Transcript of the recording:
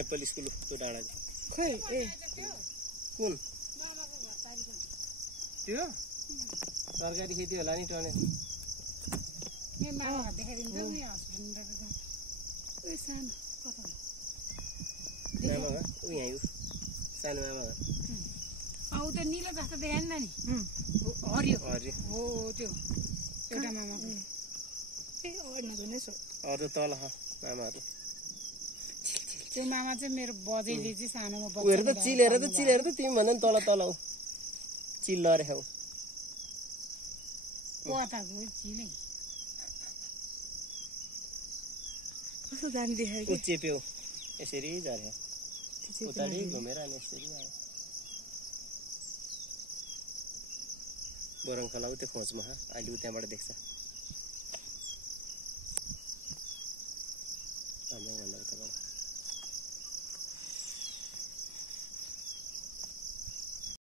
Apple school त्यो डाँडा खै ए कुन त्यो सरकारी खेती होला नि टने ए मामा देखाइदिन्छ नि हस्बन्ड ओ सानो कता मामा घर उ यहाँ हो सानो मामा घर आउ त नीलो जस्तो देखाएन नि हरियो हरियो हो त्यो एउटा मामा ए अड्न जुनै छ अरु तल मामाहरु त्यो मामा चाहिँ मेरो बजेले चाहिँ सानोमा बच्चा उहरु त चिलेर त तिमी भन्दा नि तल हो चिल्ल रहेछौ कताको चिले कस्तो दामी देखायो उ चेप्यो यसरी झर्यो उताडी घुमेर अनि यसरी आयो बोरङखला उ त्यो खोजमा अहिले उ त्यहाँबाट देख्छ